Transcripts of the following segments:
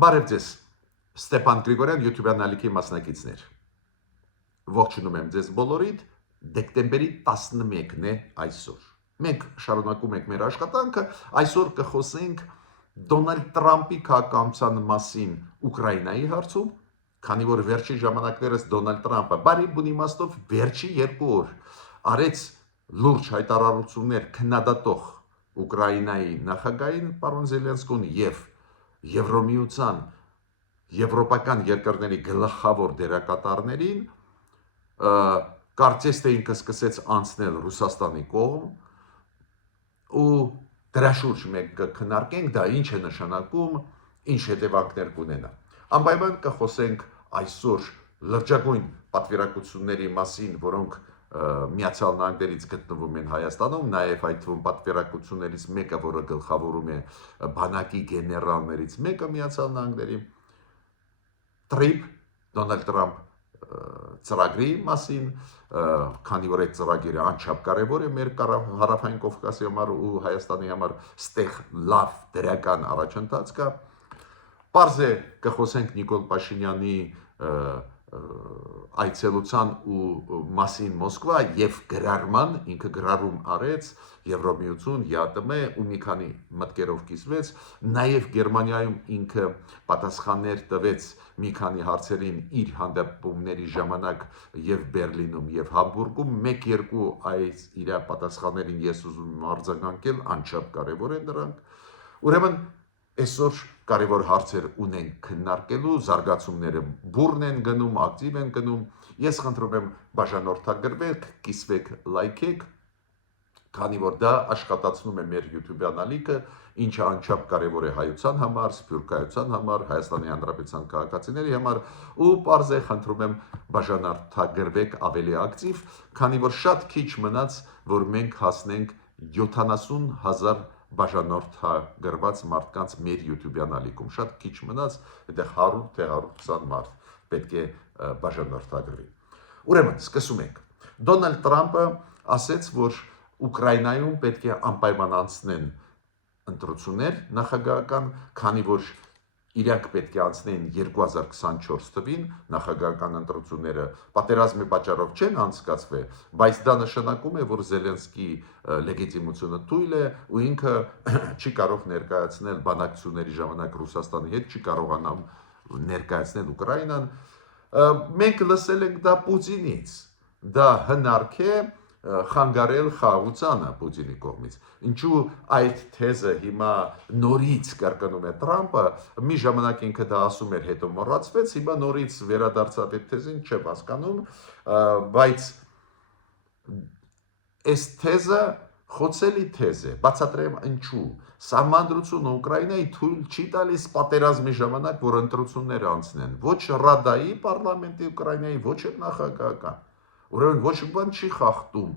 Բարև ձեզ, Ստեփան Գրիգորյան, YouTube-յան ալիքի մասնակիցներ։ Ողջունում եմ ձեզ բոլորիդ, դեկտեմբերի 11-ն է այսօր։ Մենք շարունակում ենք մեր աշխատանքը, այսօր կխոսենք Դոնալդ Տրամփի քաղաքականության մասին Ուկրաինայի հարցում, քանի որ վերջի ժամանակներս Դոնալդ Տրամփը բարի բուն իմաստով վերջի 2 օր արեց լուրջ հայտարարություններ քննադատող Ուկրաինայի նախագահին պարոն Զելենսկուն եւ Եվրոմիության եվրոպական երկրների գլխավոր դերակատարներին, կարծես թե ինքը սկսեց անցնել Ռուսաստանի կողմ ու դրա շուրջ մենք կքննարկենք դա ինչ է նշանակում, ինչ հետևանքներ կունենա։ Անպայման կխոսենք այսօր լրջագույն պատվիրակությունների մասին, որոնք Միացյալ Նահանգներից գտնվում են Հայաստանում, նաև այդ թվում պատվիրակություններից մեկը, որը գլխավորում է բանակի գեներալներից մեկը Միացյալ Նահանգների, TRIP, Դոնալդ Տրամփ ծրագրի մասին, քանի որ այդ ծրագիրը անչափ կարևոր է մեր հարավային Կովկասի համար ու Հայաստանի համար, ստեղ լավ դրական առաջընթաց կա։ Պարզ է կխոսենք Նիկոլ Փաշինյանի այցելության ու մասին Մոսկվա եւ գրառման, ինքը գրառում արեց Եվրոմիություն, ԵԱՏՄ ու մի քանի մտքերով կիսվեց, նաեւ Գերմանիայում ինքը պատասխաններ տվեց մի քանի հարցերին իր հանդիպումների ժամանակ եւ Բերլինում եւ Համբուրգում, 1-2 այս իր պատասխաններին ես ուզում եմ արձագանքել, անչափ կարեւոր են դրանք։ Ուրեմն այսօր կարևոր հարցեր ունենք քննարկելու, զարգացումները բուրն են գնում, ակտիվ են գնում։ Ես խնդրում եմ բաժանորդագրվեք, կիսվեք, լայքեք, քանի որ դա աշխատացնում է մեր YouTube-յան ալիքը, ինչը անչափ կարևոր է հայության համար, սփյուռքայության համար, Հայաստանի Հանրապետության քաղաքացիների համար, ու պարզ է խնդրում եմ բաժանորդագրվեք ավելի ակտիվ, քանի որ շատ քիչ մնաց, որ մենք հասնենք 70,000 բաժանորդագրված մարդկանց մեր YouTube-յան ալիքում, շատ քիչ մնաց, այդտեղ 100 թե 120 մարդ պետք է բաժանորդագրվի։ Ուրեմն սկսում ենք։ Դոնալդ Տրամփը ասեց, որ Ուկրաինայում պետք է անպայման անցնեն ընտրություններ նախագահական, քանի որ իրանք պետք է անցնեն 2024 թվին նախագահական ընտրությունները պատերազմի պատճառով չեն անցկացվել, բայց դա նշանակում է, որ Զելենսկի լեգիտիմությունը թույլ է ու ինքը չի կարող ներկայացնել բանակցությունների ժամանակ Ռուսաստանի հետ, չի կարողանա ներկայացնել Ուկրաինան։ Մենք լսել ենք դա Պուտինից, դա հնարք է խանգարել խաղաղությանը Պուտինի կողմից։ Ինչու այդ թեզը հիմա նորից կրկնում է Տրամփը, մի ժամանակ ինքը դա ասում էր, հետո մոռացվեց, հիմա նորից վերադարձավ այդ թեզին, չեմ հասկանում, բայց այս թեզը խոցելի թեզ է, բացատրեմ ինչու։ Սահմանադրությունը Ուկրաինայի թույլ չի տալիս պատերազմի ժամանակ, որ ընտրություններ անցնեն, ոչ Ռադայի պարլամենտի Ուկրաինայի, ոչ էլ նախագահական։ Ուրեմն ոչ բան չի խախտում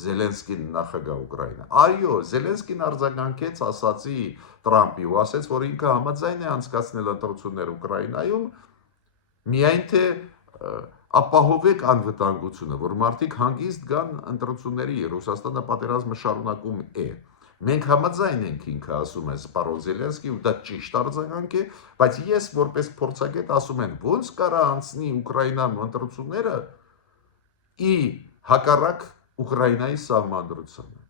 Զելենսկին նախագահ Ուկրաինա։ Այո, Զելենսկին արձագանքեց ասացի Տրամփի ու ասեց, որ ինքը համաձայն է անցկացնել ընտրություններ Ուկրաինայում, միայն թե ապահովեք անվտանգությունը, որ մարդիկ հանգիստ գան ընտրությունների, Ռուսաստանը պատերազմը շարունակում է։ Մենք համաձայն ենք, ինքը ասում է պարոն Զելենսկի, ու դա ճիշտ արձագանք է, բայց ես որպես փորձագետ ասում եմ, ոնց կարա անցնի Ուկրաինայում ընտրությունները ի հակառակ Ուկրաինայի սահմանադրությանը։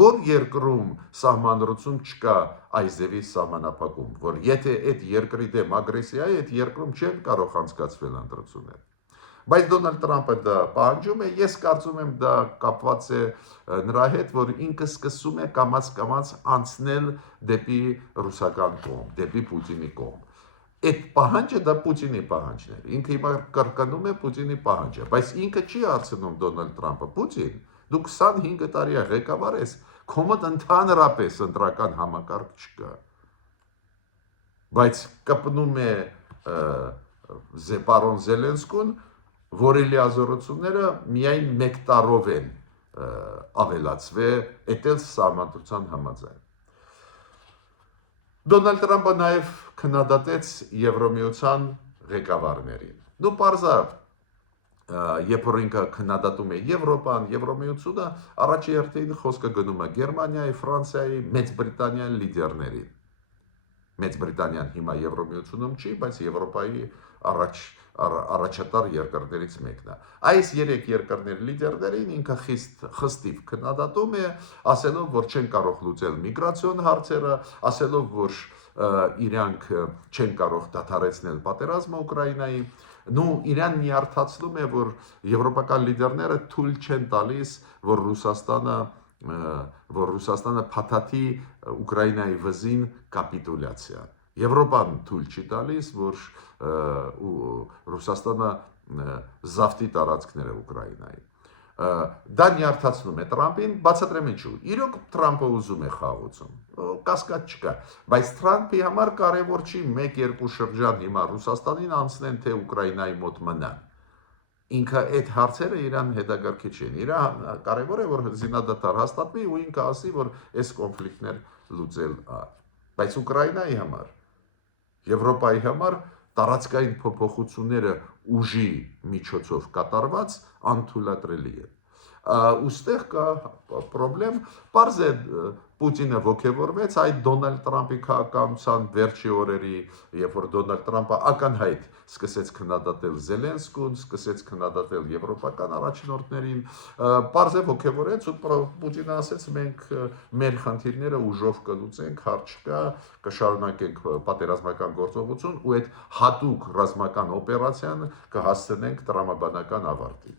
Որ երկրում սահմանադրություն չկա այզևի սահմանափակում, որ եթե այդ երկրի դեմ ագրեսիա է, այդ երկրում չեն կարող անցկացվել ընտրություններ։ Բայց Դոնալդ Տրամփը դա պահանջում է, ես կարծում եմ դա կապված է նրա հետ, որ ինքը սկսում է կամաց անցնել դեպի ռուսական կողմ, դեպի Պուտինի կողմ։ Այդ պահանջը դա Պուտինի պահանջն էր, ինքը հիմա կրկնում է Պուտինի պահանջը, բայց ինքը չի հարցնում Դոնալդ Տրամփը, Պուտին, դու 25 տարի է ղեկավար ես, քո մոտ ընդհանրապես ընտրական համակարգ չկա։ Բայց կպնում է պարոն Զելենսկուն, որի լիազորությունները միայն 1 տարով են ավելացվել, էտել սահմանադրության համաձայն։ Դոնալդ Տրամփը նաև քննադատեց Եվրոմիության ղեկավարներին։ Դու պարզավ, երբ որ ինքը քննադատում է Եվրոպան, Եվրոմիությունը, առաջի հերթին խոսքը գնում է Գերմանիայի, Ֆրանսիայի, Մեծ Բրիտանիայի լիդերներին։ Մեծ Բրիտանիան հիմա Եվրոմիությունում չի, բայց Եվրոպայի առաջատար երկրներից մեկն է։ Այս երեք երկրների լիդերներին ինքը խստիվ քննադատում է, ասելով, որ չեն կարող լուծել միգրացիոն հարցերը, ասելով, որ իրանք չեն կարող դադարեցնել պատերազմը Ուկրաինայի, իրան նյարդացնում է, որ եվրոպական լիդերները թույլ չեն տալիս, որ Ռուսաստանը փաթաթի Ուկրաինայի վզին կապիտուլյացիա։ Եվրոպան թույլ չի տալիս, որ Ռուսաստանը զավթի տարածքները Ուկրաինայի։ Դա նյարդացնում է Թրամփին, բացատրեմ ինչու։ Իրոք Թրամփը ուզում է խաղացում, կասկած չկա, բայց Թրամփի համար կարևոր չի 1-2 շրջան հիմա Ռուսաստանին անցնեն, թե Ուկրաինայի մոտ մնան։ Ինքը այդ հարցերը իրան հետաքրքիր չեն։ Իրան կարևոր է, որ զինադադար հաստատվի ու ինքը ասի, որ այս կոնֆլիկտներ լուծել է։ Բայց Ուկրաինայի համար, Եվրոպայի համար տարածքային փոփոխությունները ուժի միջոցով կատարված անթույլատրելի է։ Ուստեղ կա պրոբլեմ, պարզ է Պուտինը ոգևորվեց այդ Դոնալդ Թրամփի քաղաքականության վերջի օրերի, երբ որ Դոնալդ Թրամփը ակնհայտ սկսեց քննադատել Զելենսկուն, սկսեց քննադատել եվրոպական առաջնորդներին, պարզ է ոգևորեց ու Պուտինը ասեց մենք մեր խնդիրները ուժով կլուծենք, հարց չկա, կշարունակենք պատերազմական գործողություն ու այդ հատուկ ռազմական օպերացիան կհասցնենք տրամաբանական ավարտի։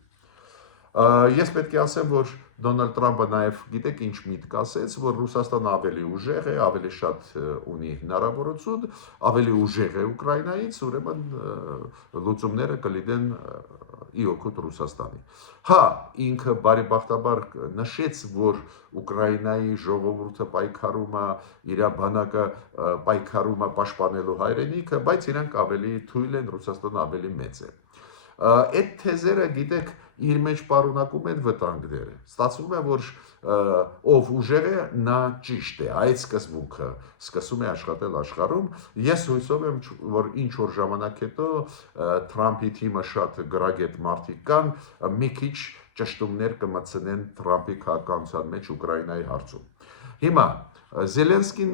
Ես պետք է ասեմ, որ Դոնալդ Թրամփը նաև գիտեք ինչ միտք ասեց, որ Ռուսաստանը ավելի ուժեղ է, ավելի շատ ունի հնարավորություն, ավելի ուժեղ է Ուկրաինայից, ուրեմն լուծումները կլինեն ի օգուտ Ռուսաստանի։ Հա, ինքը բարեբախտաբար նշեց, որ Ուկրաինայի ժողովուրդը պայքարում է, իր բանակը պայքարում է պաշտպանելու հայրենիքը, բայց իրանք ավելի թույլ են, Ռուսաստանը ավելի մեծ է։ Այդ թեզերը, գիտեք, իր մեջ պարունակում են վտանգները։ Ստացվում է, որ ով ուժեղ է, նա ճիշտ է։ Այդ սկզբունքը սկսում է աշխատել աշխարհում։ Ես հույսով եմ, որ ինչ որ ժամանակ հետո Թրամփի թիմը շատ գրագետ մարդիկ կան, մի քիչ ճշտումներ կմտցնեն Թրամփի քաղաքականության մեջ Ուկրաինայի հարցում։ Հիմա Զելենսկին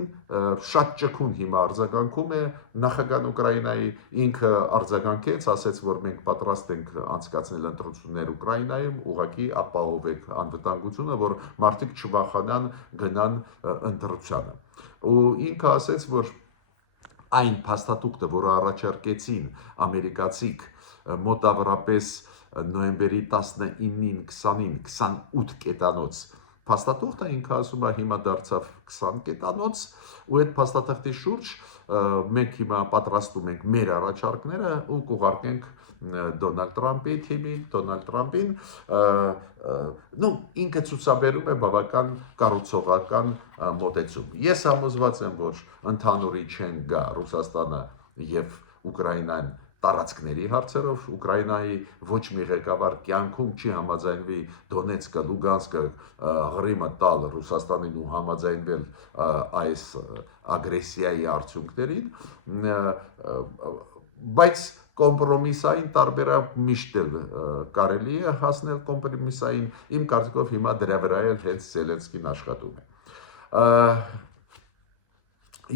շատ ճկուն հիմա արձագանքում է նախագահ Ուկրաինայի, ինքը արձագանքեց, ասեց, որ մենք պատրաստ ենք անցկացնել ընտրություններ Ուկրաինայում, ուղղակի ապահովեք անվտանգությունը, որ մարդիկ չվախանան գնան ընտրությանը։ Ու ինքը ասեց, որ այն փաստաթուղթը, որը առաջարկեցին ամերիկացիք մոտավորապես նոյեմբերի 19-ին, 20-ին, 28 կետանոց փաստաթուղթը, ինքը ասում է հիմա դարձավ 20 կետանոց, ու այդ փաստաթղթի շուրջ մենք հիմա պատրաստում ենք մեր առաջարկները ու կուղարկենք Դոնալդ Թրամփի թիմին, Դոնալդ Թրամփին, ինքը ցուցաբերում է բավական կառուցողական մոտեցում։ Ես համոզված եմ, որ ընդհանուրի չեն գա Ռուսաստանը եւ Ուկրաինան տարածքների հարցերով, Ուկրաինայի ոչ մի ղեկավար կյանքում չի համաձայնվի Դոնեցկը, Լուգանսկը, Ղրիմը տալ Ռուսաստանին ու համաձայնվել այս ագրեսիայի արդյունքներին, բայց կոմպրոմիսային տարբերակ միշտ էլ կարելի է հասնել կոմպրոմիսային, իմ կարծիքով հիմա դրա վրա էլ հենց Զելենսկին աշխատում է։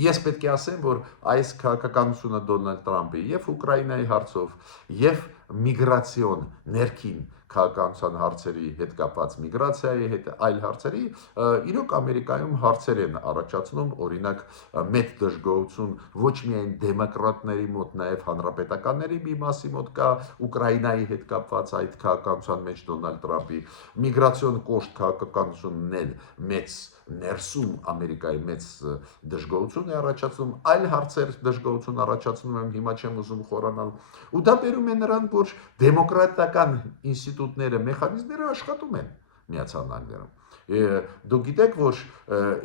Ես պետք է ասեմ, որ այս քաղաքականությունը Դոնալդ Թրամփի եւ Ուկրաինայի հարցով եւ միգրացիոն ներքին քաղաքականության հարցերի հետ կապված միգրացիայի հետ այլ հարցերի իրոք Ամերիկայում հարցեր են առաջացնում, օրինակ մեծ դժգոհություն ոչ միայն դեմոկրատների մոտ, նաեւ հանրապետականների մի մասի մոտ կա Ուկրաինայի հետ կապված այդ քաղաքականության մեջ Դոնալդ Թրամփի միգրացիոն կոշտ քաղաքականությունն էլ մեծ ներսում Ամերիկայի մեծ դժգոհություն է առաջացնում, այլ հարցեր դժգոհություն առաջացնում եմ, հիմա չեմ ուզում խորանալ, ու դա բերում է նրան, որ դեմոկրատական ինստիտուտները, մեխանիզմները աշխատում են Միացյալ Նահանգներում։ Դուք գիտեք, որ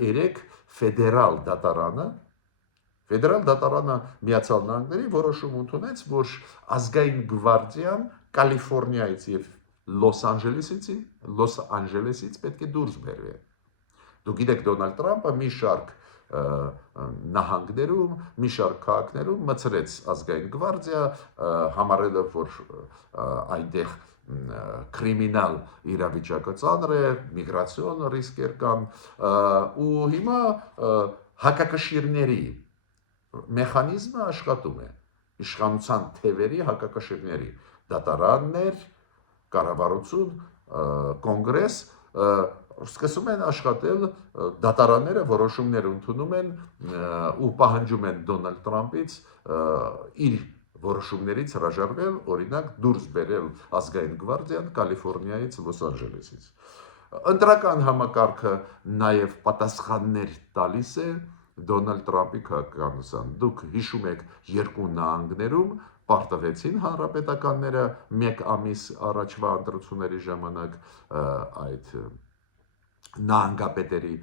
երեք ֆեդերալ դատարանը Միացյալ Նահանգների որոշում ընդունեց, որ ազգային գվարդիան Կալիֆոռնիայից եւ Լոս Անջելեսից պետք է դուրս բերվի։ Դուք գիտեք, Դոնալդ Թրամփը մի շարք նահանգներում, մի շարք քաղաքներում մցրեց ազգային գվարդիա, համարելով, որ այնտեղ կրիմինալ իրավիճակը ծանր է, միգրացիոն ռիսկեր կան, ու հիմա հակակշիռների մեխանիզմը աշխատում է իշխանության թևերի հակակշիռների դատարաններ, կառավարություն, կոնգրես սկսում են աշխատել դատարանները որոշումներ ընդունում են ու պահանջում են Դոնալդ Տրամփից իր որոշումներից հրաժարվել, օրինակ դուրս բերել ազգային գվարդիան Կալիֆոռնիայից, Լոս Անջելեսից։ Ընտրական համակարգը նաև պատասխաններ տալիս է Դոնալդ Տրամփի քաղաքականության։ Դուք հիշում եք երկու նահանգներում պարտվեցին հանրապետականները մեկ ամիս առաջվա ընտրությունների ժամանակ այդ նահանգապետերի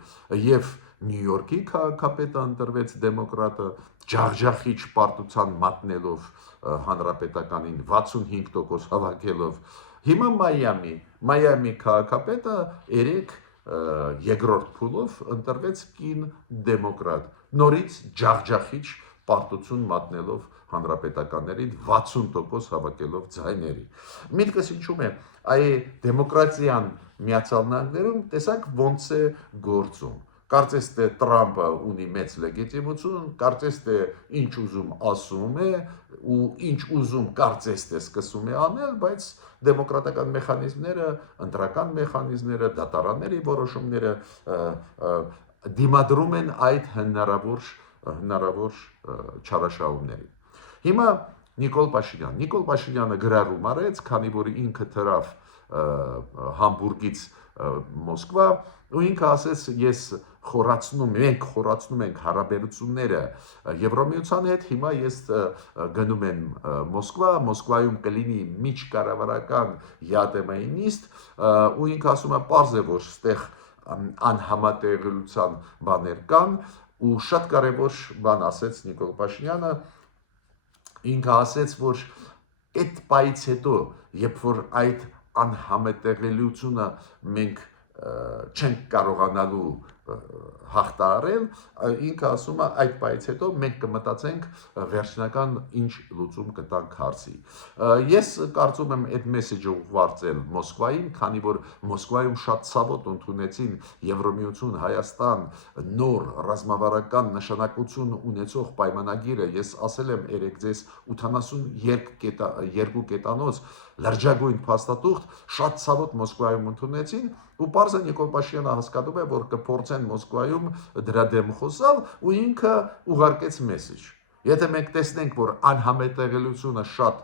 եւ Նյու Յորքի քաղաքապետը ընտրվեց դեմոկրատը ջախջախիչ պարտության մատնելով հանրապետականին 65% հավաքելով։ Հիմա Մայամի քաղաքապետը երեք երկրորդ փուլով ընտրվեց կին դեմոկրատ, նորից ջախջախիչ պարտություն մատնելով հանրապետականներին 60% հավաքելով ձայների։ Միտքս ինչու՞մ է, այ դեմոկրատիան Միացյալ Նահանգներում տեսակ ոնց է գործում։ Կարծես թե Տրամփը ունի մեծ լեգիտիմություն, կարծես թե ինչ ուզում ասում է ու ինչ ուզում կարծես թե սկսում է անել, բայց դեմոկրատական մեխանիզմները, ընտրական մեխանիզմները, դատարանների որոշումները դիմադրում են այդ հնարավոր չարաշահումների։ Հիմա Նիկոլ Փաշինյանը գրառում արեց, քանի որ ինքը թռավ Համբուրգից Մոսկվա ու ինքը ասեց մենք խորացնում ենք հարաբերությունները Եվրոմիության հետ, հիմա ես գնում եմ Մոսկվայում կլինի միջկառավարական յատեմայի նիստ ու ինքը ասում է պարզ է որ ստեղ անհամատեղելիության բաներ կան ու շատ կարևոր բան ասեց Նիկոլ Փաշինյանը ինքը ասեց որ այդ պայից հետո երբ որ այդ անհամատեղելիությունը մենք չենք կարողանալու հաղթահարել, ինքը ասում է այդ պայից հետո մենք կմտածենք վերջնական ինչ լուծում կտանք հարցի։ Ես կարծում եմ այդ մեսեջը ուղղված Մոսկվային, քանի որ Մոսկվայում շատ ցավոտ ընդունեցին Եվրոմիություն Հայաստան նոր ռազմավարական նշանակություն ունեցող պայմանագիրը, ես ասել եմ երեք ձեզ 82 կետանոց լրջագույն փաստաթուղթ շատ ցավոտ Մոսկվայում ընդունեցին ու պարզը Նիկոլ Փաշինյանը հասկանում է որ կփորձեն Մոսկվայում դրա դեմ խոսալ ու ինքը ուղարկեց մեսեջ։ Եթե մենք տեսնենք որ անհամատեղելիությունը շատ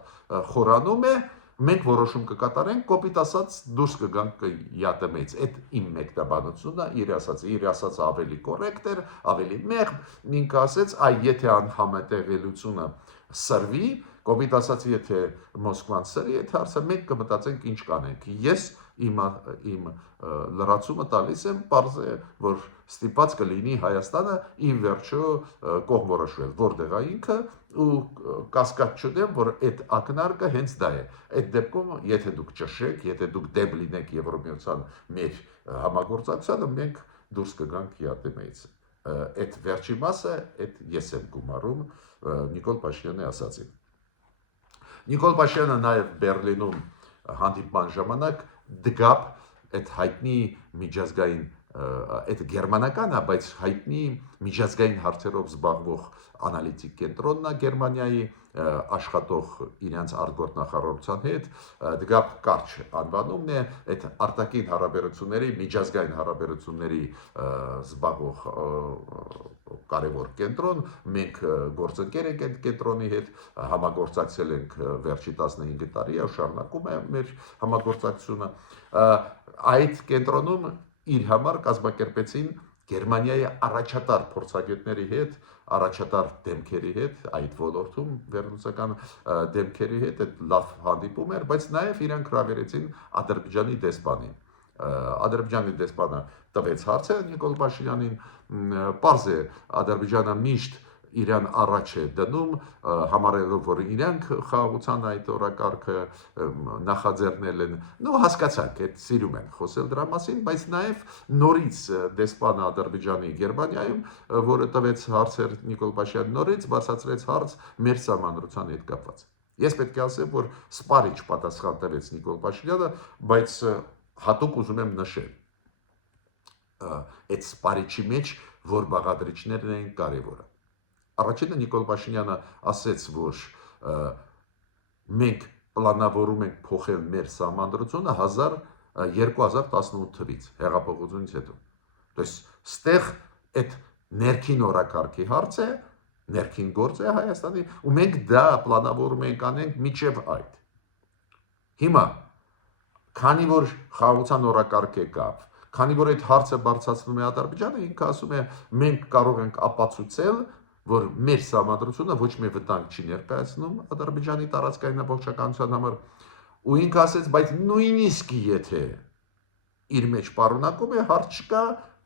խորանում է, մենք որոշում կկատարենք, կոպիտ ասած դուրս կգանք յատեմից։ Այդ իմ մեկնաբանությունն է, իր ասածը ավելի կոռեկտ էր, ավելի մեղմ, ինքը ասեց, այ եթե անհամատեղելիությունը սրվի, կոպիտ ասած եթե Մոսկվան սրի այդ հարցը, մենք կմտածենք ինչ կանենք։ Ես իմ լրացումը տալիս եմ, պարզ է, որ ստիպված կլինի Հայաստանը ի վերջո կողմորոշվել, որտեղ է ինքը ու կասկած չունեմ, որ այդ ակնարկը հենց դա է։ Այդ դեպքում, եթե դուք ճշեք, եթե դուք դեմ լինեք Եվրոմիության մեր համագործակցությանը, մենք դուրս կգանք յատեմից։ Այդ վերջի մասը, այդ ես եմ գումարում Նիկոլ Փաշինյանի ասածին։ Նիկոլ Փաշինյանը նաև Բերլինում հանդիպման ժամանակ դգապ այդ հայտնի միջազգային այդ գերմանական է, բայց հայտնի միջազգային հարցերով զբաղվող անալիտիկ կենտրոնն է Գերմանիայի աշխատող իրենց արտգործնախարարության հետ դգապ կարճ անվանումն է այդ արտաքին հարաբերությունների միջազգային հարաբերությունների զբաղվող կարևոր կենտրոն մենք գործընկեր ենք այդ կենտրոնի հետ համագործակցել ենք վերջի 15 տարի ու շարունակում է մեր համագործակցությունը այդ կենտրոնում իր համար կազմակերպեցին Գերմանիայի առաջատար փորձագետների հետ, առաջատար դեմքերի հետ, այդ ոլորտում վերլուծական դեմքերի հետ այդ լավ հանդիպում էր, բայց նաև իրանք հրավիրեցին Ադրբեջանի դեսպանին։ Ադրբեջանի դեսպանը տվեց հարցը Նիկոլ Փաշինյանին, պարզ է Ադրբեջանը միշտ իրան առաջ է դնում, համարելով, որ իրանք խաղաղության այդ օրակարգը նախաձեռնել են, նո հասկացանք, այդ սիրում են խոսել դրա մասին, բայց նաև նորից դեսպանը Ադրբեջանի Գերմանիայում, որը տվեց հարցեր Նիկոլ Փաշինյանը նորից բացատրեց հարց մեր սահմանադրության հետ կապված։ Ես պետք է ասեմ, որ սպառիչ պատասխան տվեց Նիկոլ Փաշինյանը, բայց հատուկ ուզում եմ նշել, այդ սպառիչի մեջ որ բաղադրիչներն էին կարևորը։ Առաջինը Նիկոլ Փաշինյանը ասեց, որ մենք պլանավորում ենք փոխել մեր սահմանադրությունը 2018 թվականից հեղափոխությունից հետո։ То есть ստեղ այդ ներքին օրակարգի հարց է, ներքին գործ է Հայաստանի, ու մենք դա պլանավորում ենք անենք միջև այդ։ Հիմա, քանի որ խաղաղության օրակարգ է կապ, քանի որ այդ հարցը բարձրացնում է Ադրբեջանը, ինքը ասում է մենք կարող ենք ապացուցել, որ մեր սահմանադրությունը ոչ մի վտանգ չի ներկայացնում Ադրբեջանի տարածքային ամբողջականության համար, ու ինքը ասեց, բայց նույնիսկ եթե իր մեջ պարունակում է, հարց չկա,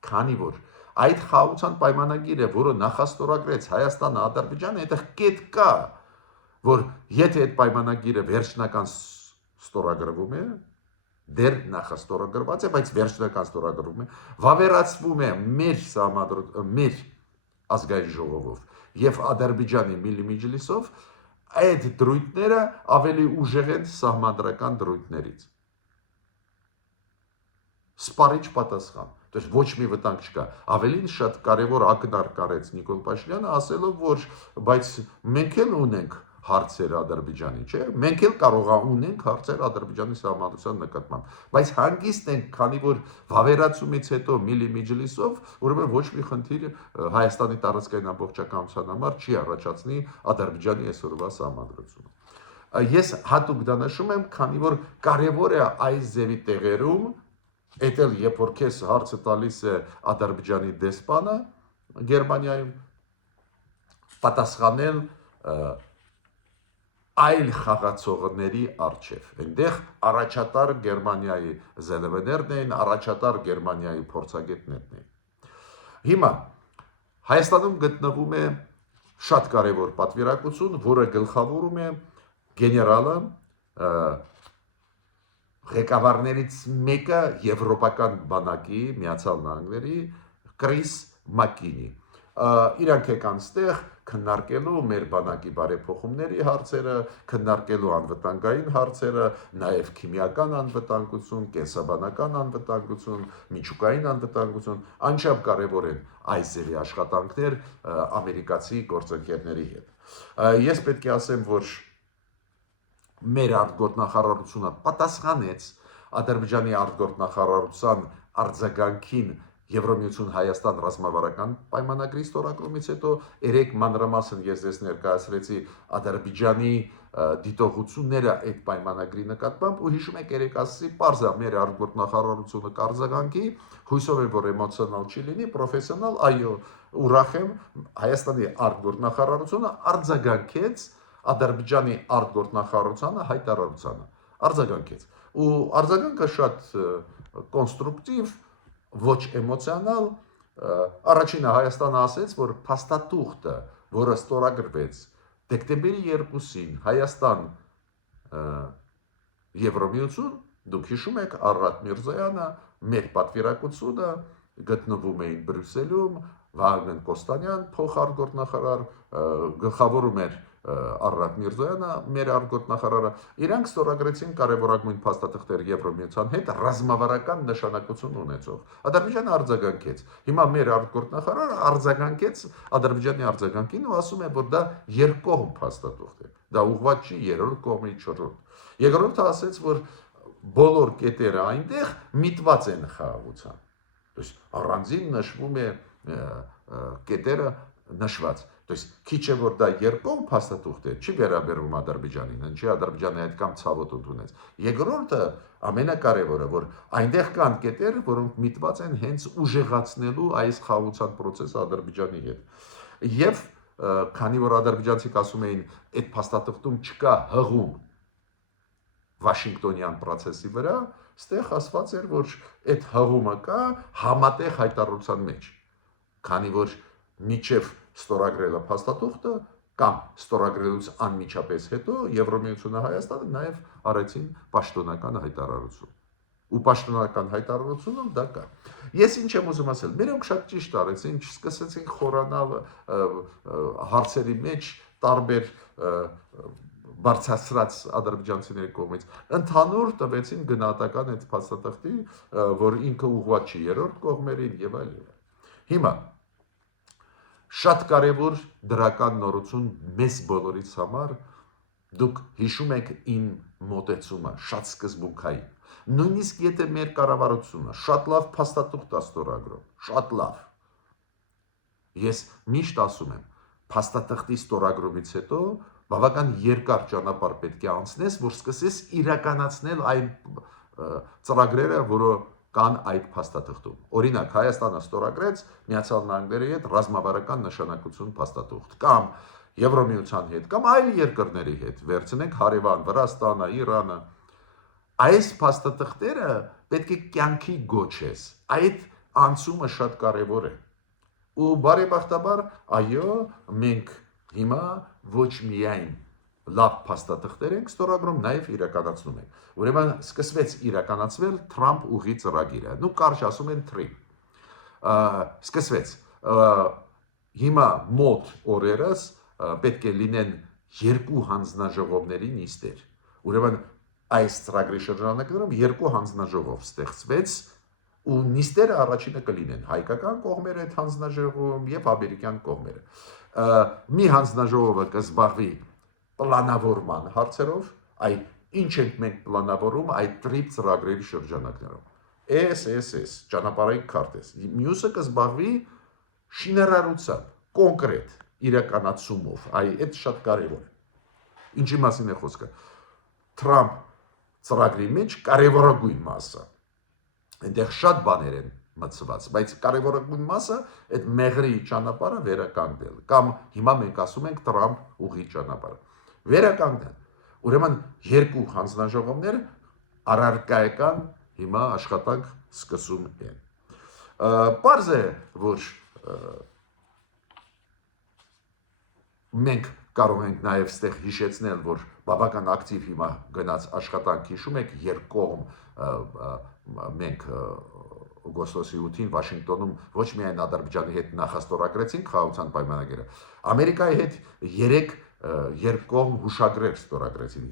քանի որ այդ խաղաղության պայմանագիրը, որը նախաստորագրեց Հայաստանը, Ադրբեջանը, այդտեղ կետ կա, որ եթե այդ պայմանագիրը վերջնական ստորագրվում է, դեռ նախաստորագրված է, բայց վերջնական ստորագրվում է, վավերացվում է մեր ազգային ժողովով եւ Ադրբեջանի Միլի Մեջլիսով, այդ դրույթները ավելի ուժեղ են սահմանադրական դրույթներից։ Սպառիչ պատասխան, то есть ոչ մի վտանգ չկա։ Ավելին շատ կարևոր ակնարկ արեց Նիկոլ Փաշինյանը, ասելով, որ բայց մենք էլ ունենք հարցեր Ադրբեջանի, չէ՞։ Մենք էլ կարող ունենք հարցեր Ադրբեջանի սահմանադրության նկատմամբ, բայց հանգիստ ենք, քանի որ վավերացումից հետո Միլի Մեջլիսով, ուրեմն ոչ մի խնդիր Հայաստանի տարածքային ամբողջականության համար չի առաջացնի Ադրբեջանի այսօրվա սահմանադրությունը։ Ես հատուկ դա նշում եմ, քանի որ կարևոր է այս ձևի տեղերում, էդ էլ երբ որ քեզ հարցը տալիս է Ադրբեջանի դեսպանը Գերմանիայում, պատասխանել այլ խաղացողների առջև։ Այնտեղ առաջատար Գերմանիայի ԶԼՄ-ներն էին, առաջատար Գերմանիայի փորձագետներն էին։ Հիմա Հայաստանում գտնվում է շատ կարևոր պատվիրակություն, որը գլխավորում է գեներալը ղեկավարներից մեկը Եվրոպական բանակի Միացյալ Նահանգների Կրիս Մակինի։ Իրանք եկան ստեղ քննարկելու մեր բանակի բարեփոխումների հարցերը, քննարկելու անվտանգային հարցերը, նաև քիմիական անվտանգություն, կենսաբանական անվտանգություն, միջուկային անվտանգություն, անչափ կարևոր են այս ձևի աշխատանքներ ամերիկացի գործընկերների հետ։ Ես պետք է ասեմ, որ մեր արտգործնախարարությունը պատասխանեց Ադրբեջանի արտգործնախարարության արձագանքին Եվրամիություն Հայաստան ռազմավարական պայմանագրի ստորագրումից հետո երեք մանրամասն ես դες ներկայացրեցի Ադրբեջանի դիտողությունները այդ պայմանագրի նկատմամբ ու հիշում եք երեք ասացի պարզա մեր արտգործնախարարությունը կարձագանքի հույսով եմ որ էմոցիոնալ չի լինի պրոֆեսիոնալ այո ուրախ եմ Հայաստանի արտգործնախարարությունը արձագանքեց Ադրբեջանի արտգործնախարարությանը հայտարարությանը արձագանքեց ու արձագանքը շատ կոնստրուկտիվ ոչ էմոցիոնալ առաջինը Հայաստանը ասեց որ փաստաթուղթը որը ստորագրվեց դեկտեմբերի 2-ին Հայաստան Եվրամիություն դուք հիշում եք Արարատ Միրզոյանը մեր պատվիրակությունը գտնվում էին Բրյուսելում Վահագն Կոստանյան փոխարտգործնախարար գլխավորում էր Արարատ Միրզոյանը մեր արտգործնախարարը իրանք ստորագրեցին կարևորագույն փաստաթղթեր Եվրամիության հետ ռազմավարական նշանակություն ունեցող Ադրբեջանը արձագանքեց հիմա մեր արտգործնախարարը արձագանքեց Ադրբեջանի արձագանքին ու ասում է որ դա երկկողմ փաստաթուղթ է դա ուղղված չի երրորդ կողմի չորրորդ երկրորդը ասեց որ բոլոր կետերը այնտեղ միտված են խաղաղության то есть առանձին նշվում է կետերը նշված То есть քիչ է որ դա երկկողմ փաստաթուղթ է, չի վերաբերվում Ադրբեջանին, ինչի Ադրբեջանը այդքան ցավոտ ընդունեց։ Երկրորդը ամենակարևորը, որ այնտեղ կան կետեր, որոնք միտված են հենց ուժեղացնելու այս խաղաղության process-ը Ադրբեջանի հետ։ Եվ քանի որ ադրբեջանցիք ասում էին, այդ փաստաթղթում չկա հղում Վաշինգտոնյան process-ի վրա, ստեղ ասված էր, որ այդ հղումը կա համատեղ հայտարարության մեջ։ Քանի որ միջև ստորագրելը փաստաթուղթը կամ ստորագրելուց անմիջապես հետո Եվրամիությունը Հայաստանը նաև արեցին պաշտոնական հայտարարություն։ Ու պաշտոնական հայտարարությունում դա կա։ Ես ինչ եմ ուզում ասել, մերոնք շատ ճիշտ արեցին, սկսեցին խորանալ հարցերի մեջ տարբեր բարձրացրած ադրբեջանցիների կողմից ընդհանուր տվեցին գնահատական այդ փաստաթղթի, որ ինքը ուղղված չի երրորդ կողմերին եւ այլն։ Հիմա Շատ կարևոր դրական նորություն մեզ բոլորից համար, դուք հիշում եք իմ մոտեցումը, շատ սկզբունքային։ Նույնիսկ եթե մեր կառավարությունը շատ լավ փաստաթուղթ է ստորագրում, շատ լավ։ Ես միշտ ասում եմ, փաստաթղթի ստորագրումից հետո բավական երկար ճանապարհ պետք է անցնես, որ սկսես իրականացնել այն ծրագրերը, որը կան այդ փաստաթղթում։ Օրինակ, Հայաստանը ստորագրեց Միացյալ Նահանգների հետ ռազմավարական նշանակություն փաստաթուղթ, կամ Եվրոմիության հետ, կամ այլ երկրների հետ, վերցնենք հարևան Վրաստանը, Իրանը։ Այս փաստաթղթերը պետք է կյանքի գոչես։ Այդ անցումը շատ կարևոր է։ Ու բարեբախտաբար, այո, մենք հիմա ոչ միայն լավ փաստաթղթեր ենք ստորագրում, նաև իրականացնում ենք։ Ուրեմն սկսվեց իրականացվել Թրամփ ուղի ծրագիրը։ Նու կարճ ասում են TRIP։ Սկսվեց։ Հիմա մոտ օրերս պետք է լինեն 2 հանձնաժողովների նիստեր։ Ուրեմն այս ծրագրի շրջանակներում 2 հանձնաժողով ստեղծվեց ու նիստերը առաջինը կլինեն հայկական կողմերը այդ հանձնաժողովում եւ ամերիկյան կողմերը։ Մի հանձնաժողովը կզբաղվի պլանավորման հարցերով, ինչ ենք մենք պլանավորում այդ TRIP ծրագրերի շրջանակներում։ SSS, ճանապարհային քարտեզ։ Մյուսը կզբաղվի շինարարությամբ, կոնկրետ իրականացումով։ Այդ շատ կարևոր է։ Ինչի մասին է խոսքը։ Թրամփ ծրագրի մեջ կարևորագույն մասը, այնտեղ շատ բաներ են մտցված, բայց կարևորագույն մասը այդ մեղրի ճանապարհը վերականգնել, կամ հիմա մենք ասում ենք Թրամփ ուղի ճանապարհը վերականգնել։ Ուրեմն 2 հանձնաժողովներ առարկայական հիմա աշխատանք սկսում են։ Պարզ է, որ մենք կարող ենք նաև ստեղ հիշեցնել, որ բավական ակտիվ հիմա գնաց աշխատանք, հիշում եք, երկկողմ մենք օգոստոսի 8-ին Վաշինգտոնում ոչ միայն Ադրբեջանի հետ նախաստորագրեցինք խաղաղության պայմանագիրը, Ամերիկայի հետ 3 երկկողմ հուշագրեր ստորագրեցին,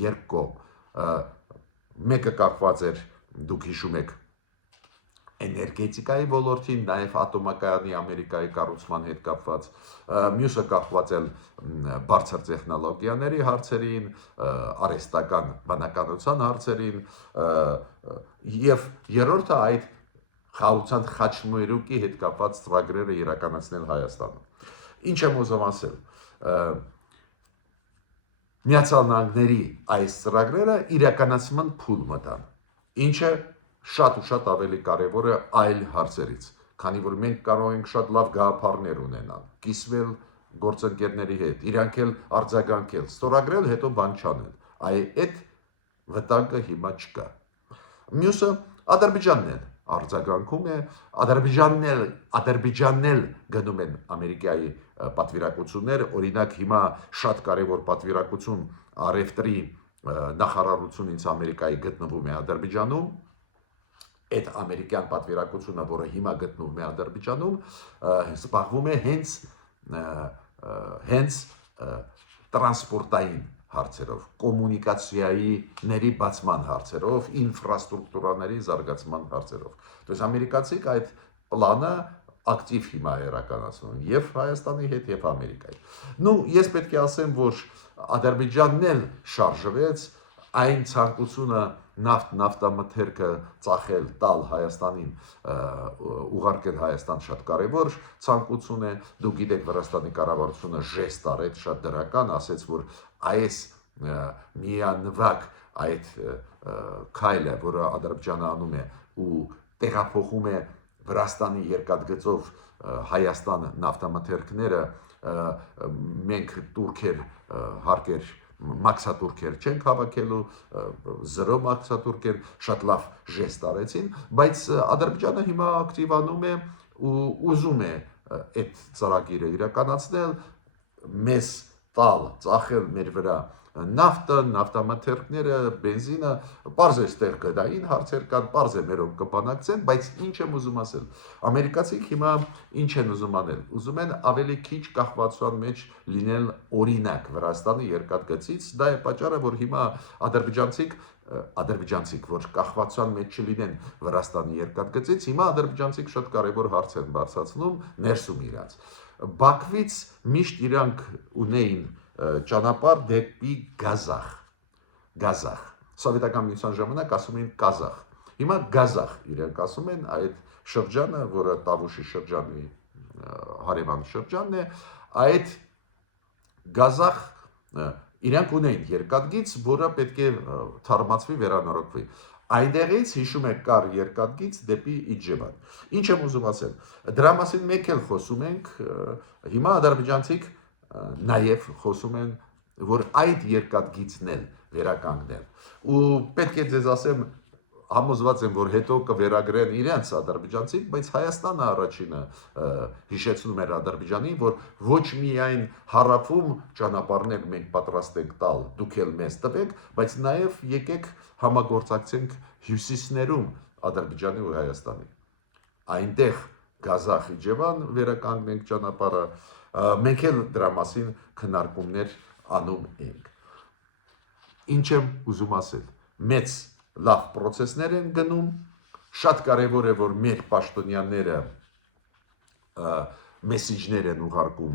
երկկողմ, մեկը կապված էր, դուք հիշում եք, էներգետիկայի ոլորտին, նաև ատոմակայանի Ամերիկայի կառուցման հետ կապված, մյուսը կապված էլ բարձր տեխնոլոգիաների հարցերին, արհեստական բանականության հարցերին, եւ երրորդը այդ խաղաղության խաչմերուկի հետ կապված ծրագրերը իրականացնել Հայաստանում։ Ինչ եմ ուզում ասել։ Միացյալ Նահանգների այս ծրագրերը իրականացման փուլ մտան, ինչը շատ ու շատ ավելի կարևոր է այլ հարցերից, քանի որ մենք կարող ենք շատ լավ գաղափարներ ունենալ, կիսվել գործընկերների հետ, իրանք էլ արձագանքել, ստորագրել, հետո բան չանել։ Այդ վտանգը հիմա չկա։ Մյուսը Ադրբեջանն է արձագանքում է, Ադրբեջանն էլ գնում են Ամերիկայի պատվիրակություններ, օրինակ հիմա շատ կարևոր պատվիրակություն առևտրի նախարարություն ինձ Ամերիկայի գտնվում է Ադրբեջանում, այդ ամերիկյան պատվիրակությունը, որը հիմա գտնվում է Ադրբեջանում, զբաղվում է հենց տրանսպորտային հարցերով, կոմունիկացիաների բացման հարցերով, ինֆրաստրուկտուրաների զարգացման հարցերով։ Դες ամերիկացիք այդ պլանը ակտիվ հիմա իրականացնում եւ Հայաստանի հետ եւ Ամերիկայի։ Ես պետք է ասեմ, որ Ադրբեջանն էլ շարժվեց այն ցանկությունը նավթամթերքը ծախել տալ Հայաստանին, ուղարկել Հայաստան շատ կարևոր ցանկություն է։ Դուք գիտեք, Վրաստանի կառավարությունը ժեստ արեց շատ դրական, ասեց, որ այս միանվագ այդ քայլը, որը Ադրբեջանը անում է ու տեղափոխում է Վրաստանի երկաթգծով Հայաստան նավթամթերքները, մենք տուրքեր հարկեր մաքսատուրքեր չենք հավաքելու, 0 մաքսատուրքեր, շատ լավ ժեստ արեցին, բայց Ադրբեջանը հիմա ակտիվանում է ու ուզում է այդ ծրագիրը իրականացնել, մեզ տալ, ծախել մեր վրա նավթը, նավթամթերքները, բենզինը, պարզ է ստեղ գդային հարցեր կան, պարզ է մերոնք կբանակցեն, բայց ինչ եմ ուզում ասել։ Ամերիկացիք հիմա ինչ են ուզում անել։ Ուզում են ավելի քիչ կախվածության մեջ լինել օրինակ Վրաստանի երկաթգծից, դա է պատճառը, որ հիմա ադրբեջանցիք, որ կախվածության մեջ չլինեն Վրաստանի երկաթգծից, հիմա ադրբեջանցիք շատ կարևոր հարց են բարձրացնում ներսում իրաց։ Բաքվից միշտ իրանք ունեին ճանապարհ դեպի Գազախ։ Սովետական միության ժամանակ ասում էին Կազախ։ Հիմա Գազախ իրենք ասում են այդ շրջանը, որը Տավուշի շրջանի հարևան շրջանն է, այդ Գազախ իրենք ունեին երկաթգիծ, որը պետք է թարմացվի, վերանորոգվի։ Այնտեղից հիշում եք կար երկաթգիծ դեպի Իջևան։ Ինչ եմ ուզում ասել։ Դրա մասին մեկ էլ խոսում ենք, հիմա ադրբեջանցիք նաև խոսում են, որ այդ երկաթգիծն էլ վերականգնել։ Ու պետք է ձեզ ասեմ, համոզված եմ, որ հետո կվերագրեն իրենց ադրբեջանցիք, բայց Հայաստանը առաջինը հիշեցնում էր Ադրբեջանին, որ ոչ միայն հարավում ճանապարհներ մենք պատրաստ ենք տալ, դուք էլ մեզ տվեք, բայց նաև եկեք համագործակցենք հյուսիսներում Ադրբեջանի ու Հայաստանի։ Այնտեղ Գազախ Իջևան վերականգնենք ճանապարհը, մենք էլ դրա մասին քննարկումներ անում ենք։ Ինչ եմ ուզում ասել, մեծ լավ պրոցեսներ են գնում, շատ կարևոր է, որ մեր պաշտոնյաները մեսիջներ են ուղարկում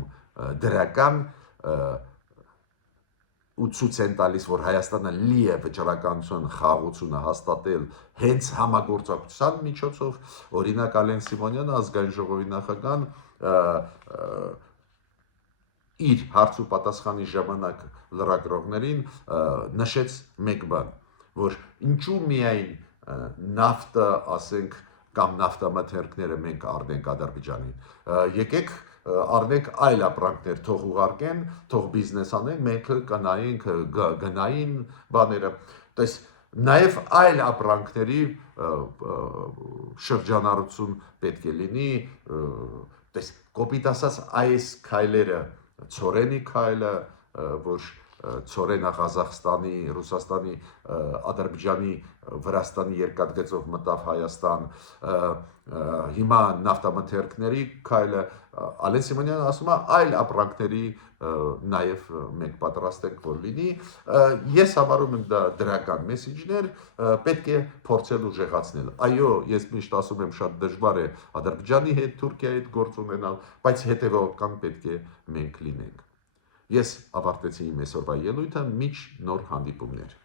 դրական ու ցույց են տալիս, որ Հայաստանը լի է վճռականություն, խաղաղությունը հաստատել հենց համագործակցության միջոցով, օրինակ Ալեն Սիմոնյանը, ազգային ժողովի նախագահան, իր հարց ու պատասխանի ժամանակ լրագրողներին նշեց մեկ բան, որ ինչու միայն նավթը, ասենք, կամ նավթամթերքները մենք առնենք Ադրբեջանին, եկեք առնենք այլ ապրանքներ, թող ուղարկեն, թող բիզնես անեն, մենք կանայենք գնային բաները, տես նաև այլ ապրանքների շրջանառություն պետք է լինի, տես կոպիտ ասած այս քայլերը Ցորենի քայլը, որ Ցորենը Ղազախստանի, Ռուսաստանի, Ադրբեջանի, Վրաստանի երկաթգծով մտավ Հայաստան, հիմա նավթամթերքների քայլը, Ալեն Սիմոնյանը ասում է այլ ապրանքների նաև մենք պատրաստ ենք որ լինի, ես համարում եմ դա դրական մեսիջներ, պետք է փորձել ուժեղացնել։ Այո, ես միշտ ասում եմ շատ դժվար է Ադրբեջանի հետ, Թուրքիայի հետ գործ ունենալ, բայց հետևողական պետք է մենք լինենք։ Ես ավարտեցի իմ այսօրվա ելույթը, մինչ նոր հանդիպումներ։